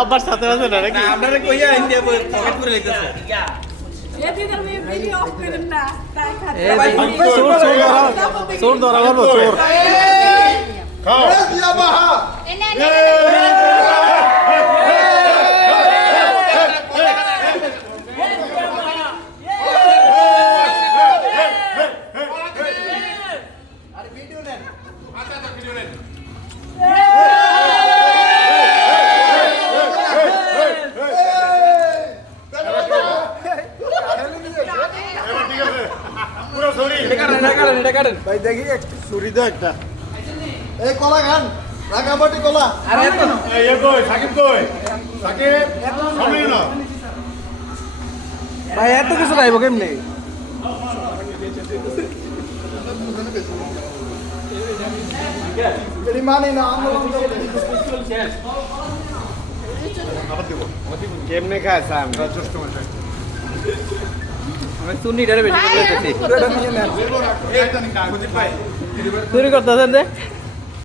আবার সাথে সাথে নাকি আপনারা কইয়া ইন্ডিয়া পকেট করে লইতেছে চোর ধরা বলবো চোর ভাই দেখি চুরি তো একটা এই কলা খান রাঙামাটি কলা আরে এত এই কই সাকিব কই সাকিব সামনে না ভাই এত কিছু খাইবো কেমনে এটি মানি না কেমনে খায় সাম আমি চুন্নিটারে বেশি করে দিতেছি চুরি করতেছেন যে